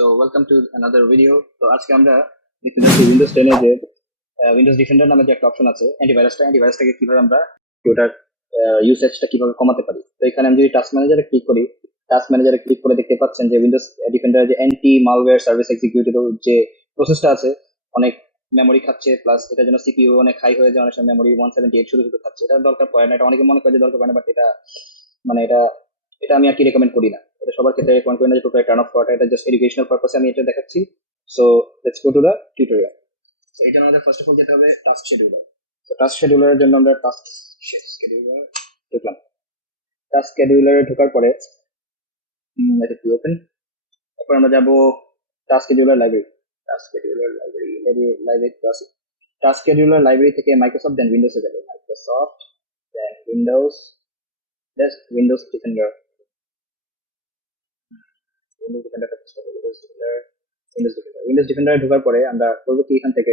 So welcome to another video. তো আজকে আমরা উইন্ডোজ 10 এর যে উইন্ডোজ ডিফেন্ডার নামে যে একটা অপশন আছে অ্যান্টিভাইরাসটাকে কিভাবে আমরা ওটার ইউসেজটা কিভাবে কমাতে পারি। তো এখানে আমি যদি টাস্ক ম্যানেজারে ক্লিক করে দেখতে পাচ্ছেন যে উইন্ডোজ ডিফেন্ডার যে অ্যান্টি মালওয়্যার সার্ভিস এক্সিকিউটেবল যে প্রসেসটা আছে অনেক মেমোরি খাচ্ছে, প্লাস এটার জন্য সিপিইউ অনেক হাই হয়ে যায়, অনেক সময় মেমোরি 178 শুধু খাচ্ছে। এটা দরকার পড়ে না, এটা অনেকে মনে করে যে দরকার পড়ে না, বাট এটা মানে এটা এটা আমি আর কি রেকমেন্ড করি না। এটা সবার ক্ষেত্রে রেকমেন্ড করি না যে টোটাল টার্ন অফ করাটা, এটা জাস্ট এডুকেশনাল পারপাসে আমি এটা দেখাচ্ছি। So let's go to the tutorial. So এই জন্য আমাদের ফার্স্ট অফ অল যেতে হবে টাস্ক শিডিউলার। তো টাস্ক শিডিউলারের জন্য আমরা টাস্ক শিডিউলার ঢুকলাম। টাস্ক শিডিউলারে ঢোকার পরে এটা কি ওপেন, তারপর আমরা যাব task scheduler library. Task scheduler library থেকে মাইক্রোসফট দেন উইন্ডোজে যাবে। Microsoft then Windows, just Windows defender. Windows ডিফেন্ডারে ঢোকার পরে আমরা করবো কি, এখান থেকে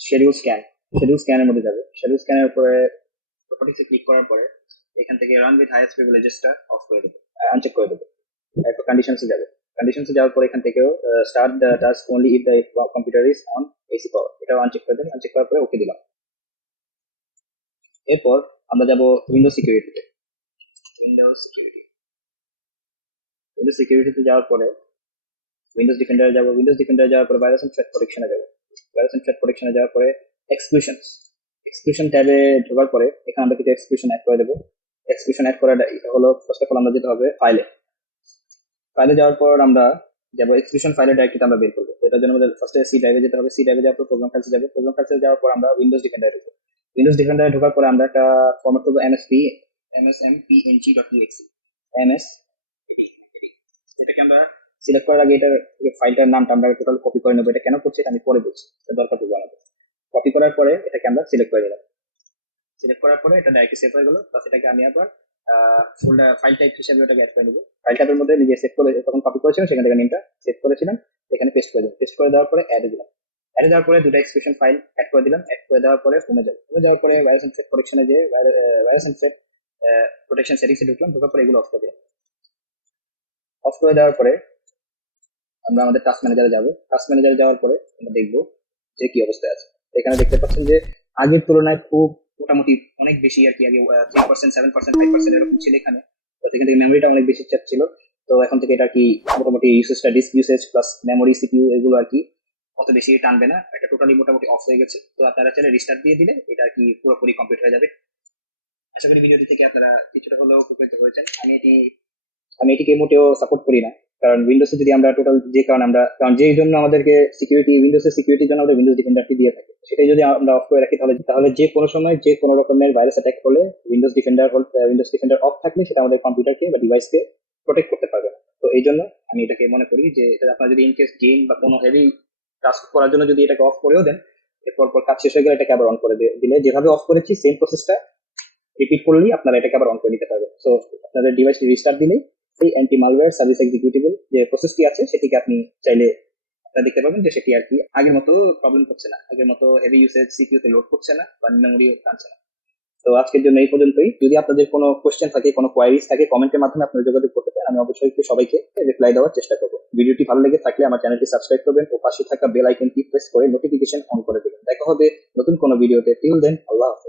শিডিউল স্ক্যানের মধ্যে যাবে। শিডিউল স্ক্যানের উপরে প্রপার্টিসে ক্লিক করার পরে এখান থেকে রান উইথ হাইয়েস্ট প্রিভিলেজেসটা অফ করে দেবো, আনচেক করে দেবো। এরপর কন্ডিশনসে যাবে। কন্ডিশনসে যাওয়ার পরে এখান থেকেও start the task only if the computer is on AC পাওয়ার, এটাও আনচেক করে দেবেন। আনচেক করার পরে ওকে দিলাম। এরপর আমরা যাব উইন্ডোজ সিকিউরিটিতে। উইন্ডোজ সিকিউরিটিতে যাওয়ার পরে উইন্ডোজ ডিফেন্ডারে যাবো। উইন্ডোজ ডিফেন্ডারে যাওয়ার পরে ভাইরাস এন্ড থ্রেট প্রোটেকশনে যাবো। ভাইরাস এন্ড থ্রেট প্রোটেকশনে যাওয়ার পরে এক্সক্লুশন ট্যাবে ঢোকার পরে এখানে আমরা কিছু এক্সক্লুশন অ্যাড করে দেবো। এক্সক্লুশন অ্যাড করাটা হলো ফার্স্ট অফ অল আমরা যেতে হবে ফাইলে যাওয়ার পর আমরা যাবো এক্সক্লুশন ফাইলের ডাইরেক্টরিটা আমরা বের করবো। এটার জন্য আমাদের ফার্স্টে সি ড্রাইভে যেতে হবে। সি ড্রাইভে যাওয়ার পর প্রোগ্রাম ফাইলসে যাবো। প্রোগ্রাম ফাইলসে যাওয়ার পর আমরা উইন্ডোজ ডিফেন্ডারে ঢুকবো। উইন্ডোজ ডিফেন্ডারে ঢোকার পরে আমরা একটা ফরম্যাট করবো mspng.exe। এটাকে আমরা সিলেক্ট করার আগে এটার ফাইলটার নামটা আমরা টোটাল কপি করে নেবো। এটা কেন করছি এটা আমি পরে বলছি, দরকার পড়বে আমাদের। কপি করার পরে এটাকে আমরা সিলেক্ট করে নিলাম। সিলেক্ট করার পরে এটা ডাইরেক্টলি সেভ হয়ে গেল। প্লাস এটাকে আমি আবার ফোল্ডার ফাইল টাইপ হিসেবে এটাকে অ্যাড করে নেবো। ফাইল টাইপের মধ্যে নিজে সেভ করে তখন কপি করেছিলাম, সেখান থেকে নেমটা সেভ করেছিলাম, এখানে পেস্ট করে দেবো। পেস্ট করে দেওয়ার পরে অ্যাড দিলাম। অ্যাড দেওয়ার পরে দুটো এক্সপ্রেশন ফাইল অ্যাড করে দিলাম। অ্যাড করে দেওয়ার পরে হোমে যাওয়ার পরে ভাইরাস এন্ড থ্রেট প্রোটেকশনে যে ভাইরাস এন্ড থ্রেট প্রোটেকশন সেটিংসে ঢুকলাম। ঢোকার পরে এগুলো অফ করে দিলাম। অফ করে দেওয়ার পরে আমরা আমাদের টাস্ক ম্যানেজারে যাবো। টাস্ক ম্যানেজারে যাওয়ার পরে আমরা দেখবো যে কি অবস্থায় আছে। এখানে দেখতে পাচ্ছেন যে আগের তুলনায় খুব মোটামুটি অনেক বেশি আর কি। আগে 3%, 7%, 5% এরকম ছিল এখানে। তো সেখান থেকে মেমোরিটা অনেক বেশি চাপ ছিল। তো এখন থেকে এটা কি মোটামুটি ইউসেজটা disk usage plus memory CPU এগুলো আর কি অত বেশি টানবে না। এটা টোটালি মোটামুটি অফ হয়ে গেছে। তো আপনারা চাইলে রিস্টার্ট দিয়ে দিলে এটা আর কি পুরোপুরি কমপ্লিট হয়ে যাবে। আশা করি ভিডিওটি থেকে আপনারা কিছুটা হলেও উপকৃত হয়েছেন। আমি এটিকে মোটেও সাপোর্ট করি না, কারণ উইন্ডোজে যদি আমরা টোটাল কারণ যেই জন্য আমাদেরকে উইন্ডোজের সিকিউরিটির জন্য আমরা উইন্ডোজ ডিফেন্ডারটি দিয়ে থাকি, সেটাই যদি আমরা অফ করে রাখি তাহলে যে কোনো সময় যে কোনো রকমের ভাইরাস অ্যাটাক হলে উইন্ডোজ ডিফেন্ডার অফ থাকলে সেটা আমাদের কম্পিউটারকে বা ডিভাইসকে প্রোটেক্ট করতে পারবে না। তো এই জন্য আমি এটাকে মনে করি যে এটা আপনারা যদি ইনকেস গেম বা কোনো হেভি টাস্ক করার জন্য যদি এটাকে অফ করেও দেন, এরপর কাজ শেষ হয়ে গেলে এটাকে আবার অন করে দিলে যেভাবে অফ করেছি সেম প্রসেসটা রিপিট করলেই আপনারা এটাকে আবার অন করে নিতে পারবেন। সো আপনাদের ডিভাইসটি রিস্টার্ট দিলেই এই অ্যান্টি মালওয়্যার সার্ভিস এক্সিকিউটেবল যে প্রসেসটি আছে সেটিকে আপনি চাইলে আপনারা দেখতে পাবেন যে সেটি আর কি আগের মতো প্রবলেম করছে না, আগের মতো হেভি ইউসেজ সিপিইউতে লোড করছে না বা মেমোরিও টানছে না। তো আজকের জন্য এই পর্যন্তই। যদি আপনাদের কোনো কোশ্চেন থাকে, কোনো কোয়ারিজ থাকে, কমেন্টের মাধ্যমে আপনারা যোগাযোগ করতে পারেন। আমি অবশ্যই সবাইকে রিপ্লাই দেওয়ার চেষ্টা করবো। ভিডিওটি ভালো লেগে থাকলে আমার চ্যানেলটি সাবস্ক্রাইব করবেন ও পাশে থাকা বেল আইকনটি প্রেস করে নোটিফিকেশন অন করে দেবেন। দেখা হবে নতুন কোনো ভিডিওতে। টিল দেন, আল্লাহ হাফেজ।